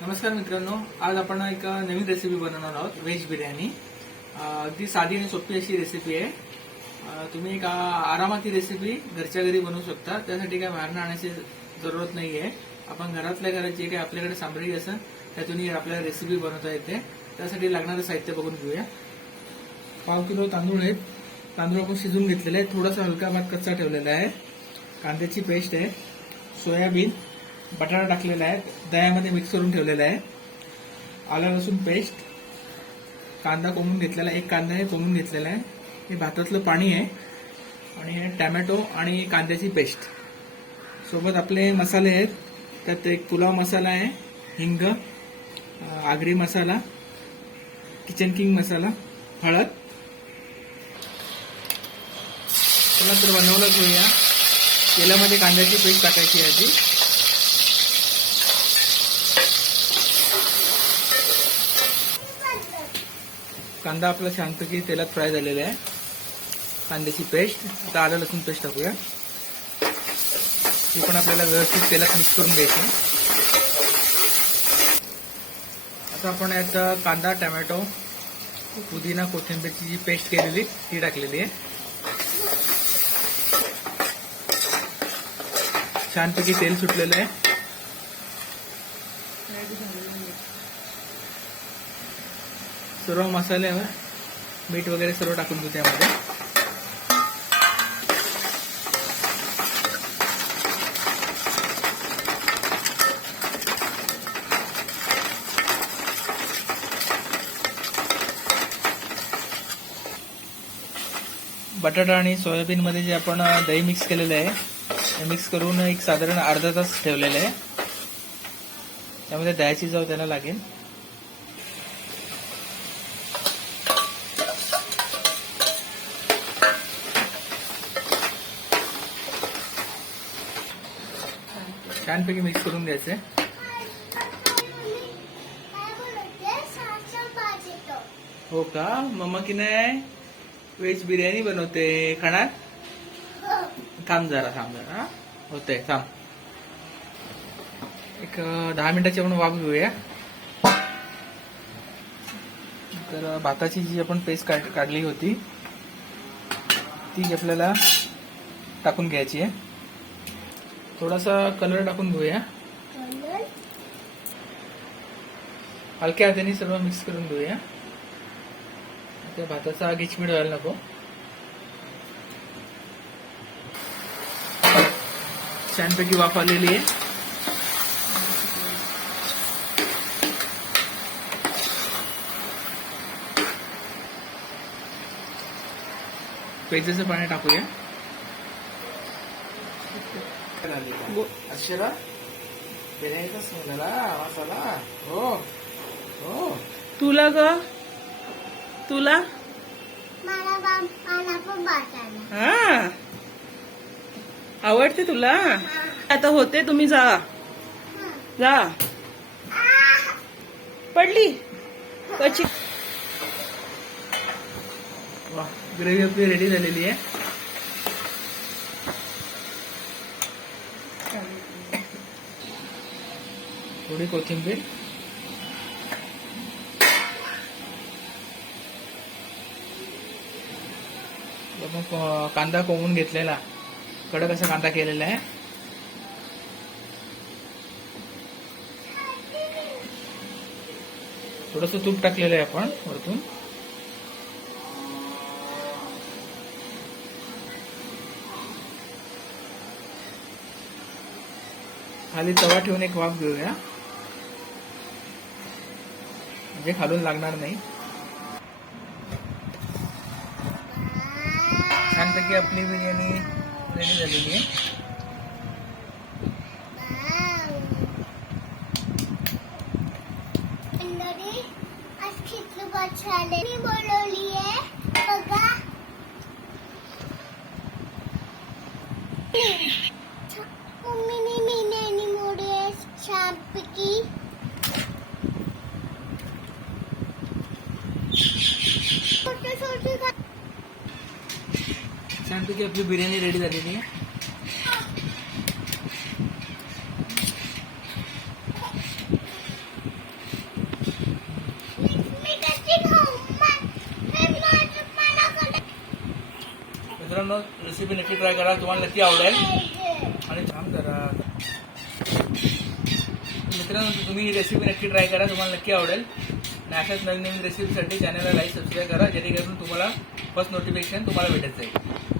नमस्कार मित्रांनो, आज आपण एक नवीन रेसिपी बनवणार आहोत. व्हेज बिर्याणी. अगदी साधी आणि सोपी अशी रेसिपी आहे. तुम्ही एक आरामात ही रेसिपी घरच्या घरी बनवू शकता. त्यासाठी काय बाहेर आणण्याची जरूरत नाहीये. आपण घरातल्या घरात जे काही आपल्याकडे सामग्री असेल त्यातून आपल्याला रेसिपी बनवता येते. त्यासाठी लागणारं साहित्य बघून घेऊया. 1/2 किलो तांदूळ आहेत. तांदूळ आपण शिजून घेतलेले आहे. थोडासा हलका भात कच्चा ठेवलेला आहे. कांद्याची पेस्ट आहे. सोयाबीन, बटाटा टाकलेला आहे. दह्यामध्ये मिक्स करून ठेवलेला आहे. आलं लसूण पेस्ट, कांदा कोंबून घेतलेला आहे. एक कांदा हे कोंबून घेतलेला आहे. हे भातातलं पाणी आहे आणि हे टॅमॅटो आणि कांद्याची पेस्ट. सोबत आपले मसाले आहेत. त्यात एक पुलाव मसाला आहे, हिंग, आगरी मसाला, किचन किंग मसाला, हळद. चला तर बनवलं घेऊया. तेलामध्ये कांद्याची पेस्ट टाकायची आहे आधी. कांदा आपला छानपैकी तेलात फ्राय झालेला आहे. कांद्याची पेस्ट, आता आलं लसूण पेस्ट टाकूया. ती पण आपल्याला व्यवस्थित तेलात मिक्स करून घ्यायची. आता आपण यात कांदा, टोमॅटो, पुदिना, कोथिंबीरची जी पेस्ट केलेली ती टाकलेली आहे. छानपैकी तेल सुटलेलं आहे. सर्व मसाले, मीठ वगैरे सर्व टाकून घेऊ त्यामध्ये. बटाटा आणि सोयाबीन मध्ये जे आपण दही मिक्स केलेलं आहे ते मिक्स करून एक साधारण अर्धा तास ठेवलेलं आहे. त्यामध्ये दह्याची चव त्याला लागेल. छानपैकी मिक्स करून घ्यायचे. हो का? मम्मा की नाही व्हेज बिर्याणी बनवते. खाणार? थांब जरा. होते थांब. एक 10 मिनिटाची आपण वाफ घेऊया. तर भाताची जी आपण पेस्ट काढली होती ती आपल्याला टाकून घ्यायची आहे. थोडासा कलर टाकून घेऊया. हलक्या हाताने सर्व मिक्स करून घेऊया. त्या भाताचा गिचमिड व्हायला नको. छानपैकी वाफ आलेली आहे. पेजेचं पाणी टाकूया. अक्षरा बिर्याणीचाच मसाला. हो हो. तुला ग? तुला? हा, आवडते तुला? आता होते. तुम्ही जा. पडली कशी? वा, ग्रेव्ही आपली रेडी झालेली आहे. थोडी कोथिंबीर, कांदा कोंबून घेतलेला, कडक असा कांदा केलेला आहे. थोडस तूप टाकलेलं आहे आपण वरतून. खाली तवा ठेवून एक वाफ घेऊया, म्हणजे खालून लागणार नाही. छानपैकी आपली बिर्याणी रेडी झालेली आहे. छानपैकी आपली बिर्याणी रेडी झालेली आहे. मित्रांनो रेसिपी नक्की ट्राय करा, तुम्हाला नक्की आवडेल. आणि छान करा मित्रांनो, तुम्ही ही रेसिपी नक्की ट्राय करा, तुम्हाला नक्की आवडेल. आणि अशाच नवीन नवीन रेसिपीसाठी चॅनलला लाईक सबस्क्राईब करा, जेणेकरून तुम्हाला फर्स्ट नोटिफिकेशन तुम्हाला भेटत जाईल.